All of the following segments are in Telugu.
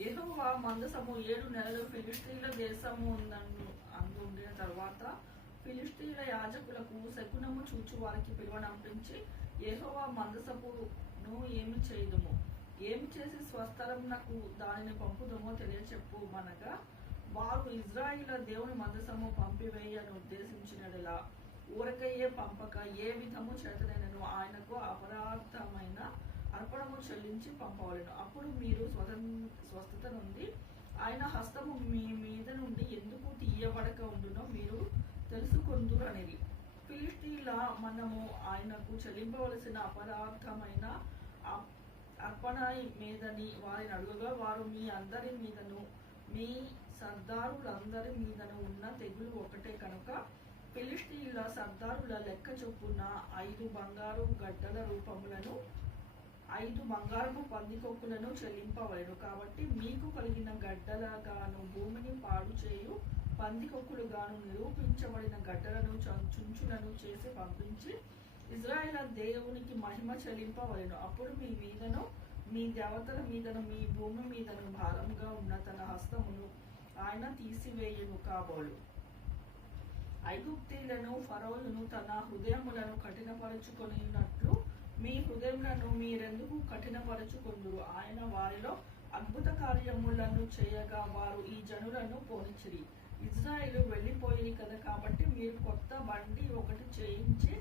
యెహోవా మందసము ఏడు నెలలు ఫిలిస్తీన్ల దేశము ఉందను అందుండిన తర్వాత ఫిలిస్తీన్ల యాజకులకు శకునము చూచు వారికి పిలువనంపించి యెహోవా మందసపును ఏమి చేయదుము? ఏమి చేసి స్వస్థలమునకు దానిని పంపుదమో తెలియచెప్పు మనగా వారు ఇజ్రాయిల దేవుని మందసము పంపివేయను ఉద్దేశించినడలా ఊరకయ్యే పంపక ఏ విధము చేతనైనను ఆయనకు అపరాధ అర్పణము చెల్లించి పంపవలను. అప్పుడు మీరు స్వతం స్వస్థత నుండి ఆయన హస్తము మీ మీద నుండి ఎందుకు తీయబడక ఉండునో మీరు తెలుసుకొందురు అనేది. ఫిలిస్తీన్ల మనము ఆయనకు చెల్లింపవలసిన అపరాధమైన అప్- అర్పణ మీదని వారిని అడుగుగా వారు మీ అందరి మీదను మీ సర్దారులందరి మీదను ఉన్న తెగులు ఒకటే కనుక ఫిలిస్తీన్ల సర్దారుల లెక్క చొప్పున ఐదు బంగారు గడ్డల రూపములను ఐదు బంగారపు పందికొక్కులను చెల్లింపవలను. కాబట్టి మీకు కలిగిన గడ్డలగాను భూమిని పాడు చేయు పందికొక్కులు గాను నిరూపించబడిన గడ్డలను చుంచులను చేసి పంపించి ఇజ్రాయేల్ దేవునికి మహిమ చెల్లింపవలెను. అప్పుడు మీ మీదను మీ దేవతల మీదను మీ భూమి మీదను భారంగా ఉన్న తన హస్తమును ఆయన తీసివేయును కాబోలు. ఐగుప్తీలను ఫరోలను తన హృదయములను కఠినపరుచుకొనినట్లు మీ హృదయములను మీరెందుకు కఠినపరుచుకొందురు? ఆయన వారిలో అద్భుత కార్యములను చేయగా వారు ఈ జనులను పోనిచిరి ఇజ్రాయిలు వెళ్ళిపోయింది కదా కాబట్టి మీరు కొత్త బండి ఒకటి చేయించి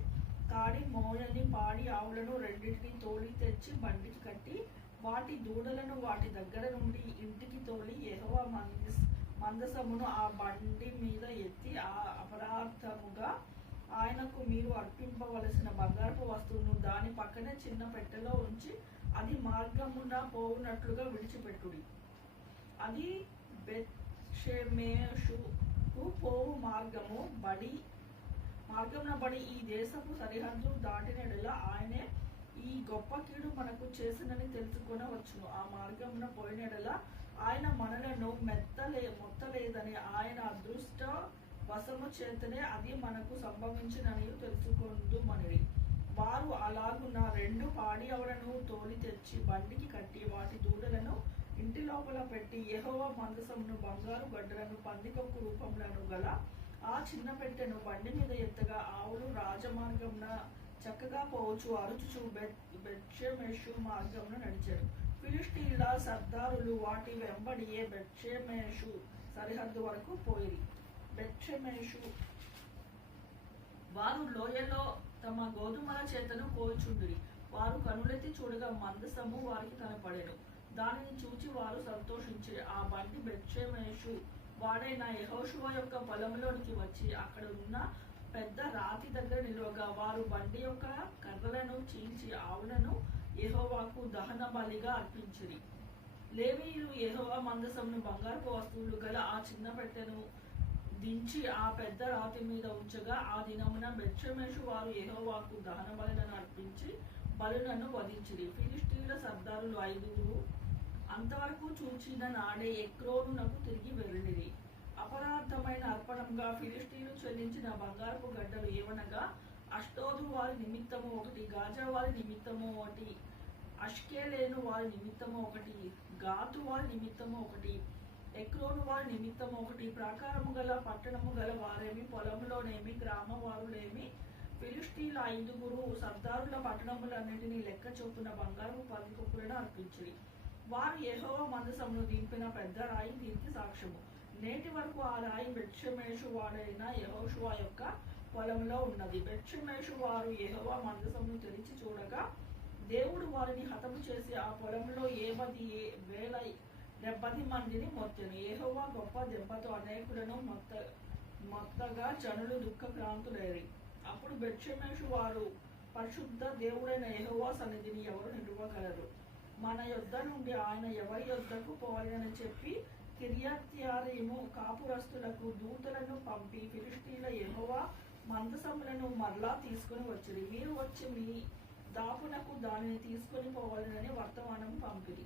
కాడి మోయని పాడి ఆవులను రెండింటిని తోలి తెచ్చి బండికి కట్టి వాటి దూడలను వాటి దగ్గర నుండి ఇంటికి తోలి యెహోవా మందిస్ మందసమును ఆ బండి మీద ఎత్తి ఆ అపరాధముగా ఆయనకు మీరు అర్పింపవలసిన బంగారపు వస్తువును దాని పక్కనే చిన్న పెట్టెలో ఉంచి అది మార్గమున పోవునట్లుగా విడిచిపెట్టుడి. అది బెత్షెమేషుకు పోవు మార్గము బడి మార్గమున బడి ఈ దేశపు సరిహద్దు దాటినడలా ఆయనే ఈ గొప్ప కీడు మనకు చేసినని తెలుసుకొనవచ్చును. ఆ మార్గమున పోయినడలా ఆయన మనలను మెత్తలే మొత్తలేదని ఆయన అదృష్ట వశము చేతనే అది మనకు సంభవించినని తెలుసుకుందు మనవి వారు అలాగున్న రెండు పాడి అవలను తోలి తెచ్చి బండికి కట్టి వాటి దూడలను ఇంటి లోపల పెట్టి ఎహోవ మందసమును బంగారు గడ్డలను పందికొక్కు రూపములను గల ఆ చిన్న పెట్టెను బండి మీద ఎత్తగా ఆవులు రాజమార్గమున చక్కగా పోవచ్చు అరుచుచు బెత్ బెత్షెమెషు మార్గమున నడిచారు. ఫిలిస్టీన్ల సర్దారులు వాటి వెంబడియే బెత్షెమేషు సరిహద్దు వరకు పోయిరి. బెత్షెమేషు వారు లోయలో తమ గోధుమల చేతను కోల్చుండిరి. వారు కనులెత్తి చూడగా మందసము వారికి కనపడేను. దానిని చూచి వారు సంతోషించి ఆ బండి బెత్షెమేషు వాడైన యహోశువ యొక్క పొలంలోనికి వచ్చి అక్కడ ఉన్న పెద్ద రాతి దగ్గర నిలువగా వారు బండి యొక్క కర్రలను చీల్చి ఆవులను యహోవాకు దహన బలిగా అర్పించిరి. లేవీయులు యెహోవా మందసమును బంగారపు వస్తువులు గల ఆ చిన్న పెట్టెను దించి ఆ పెద్ద రాతి మీద ఉంచగా ఆ దినమున బెచ్చమేషు వారు ఏహోవాకు దహన బలులను అర్పించి బలులను వధించిరి. ఫిలిస్టీన్ల సర్దారులు ఐదుగురు అంతవరకు చూచిన నాడే ఎక్రోనునకు తిరిగి వెళ్ళిరి. అపరాధమైన అర్పణంగా ఫిలిస్టీన్లు చెల్లించిన బంగారపు గడ్డలు ఏవనగా అష్టోదు వారి నిమిత్తము ఒకటి గాజా వారి నిమిత్తము ఒకటి అష్కేలేను వారి నిమిత్తము ఒకటి గాతు వారి నిమిత్తము ఒకటి ఎక్రోను వారి నిమిత్తం ఒకటి ప్రాకారము గల పట్టణము గల వారేమి పొలంలోనేమి గ్రామ వారులేమి ఫిలిస్టీన్ల ఐదుగురు సర్దారుల పట్టణములన్నిటినీ లెక్క చొప్పున బంగారు పందికొక్కులను అర్పించిరి. వారు యహోవ మందసమును దింపిన పెద్ద రాయి దీనికి సాక్ష్యము. నేటి వరకు ఆ రాయి బెట్షమేషు వాడైన యహోషువా యొక్క పొలంలో ఉన్నది. బెట్షమేషు వారు యహోవ మందసమును తెరిచి చూడగా దేవుడు వారిని హతము చేసి ఆ పొలంలో ఏమది ఏ వేల డెబ్బది మందిని మొత్తెను ఏహోవా గొప్ప దెబ్బతో అనేకులను మొత్త మొత్తగా జనులు దుఃఖక్రాంతులేరి. అప్పుడు బెత్షెమేషు వారు పరిశుద్ధ దేవుడైన ఏహోవా సన్నిధిని ఎవరు నిలువగలరు? మన యొద్ద నుండి ఆయన ఎవరి యొద్దకు పోవాలని చెప్పి కిర్యాత్యారీము కాపురస్తులకు దూతలను పంపి ఫిలిస్టీన్ల ఎహోవా మందసములను మరలా తీసుకుని వచ్చిరి. మీరు వచ్చి మీ దాపునకు దానిని తీసుకొని పోవాలని వర్తమానం పంపిరి.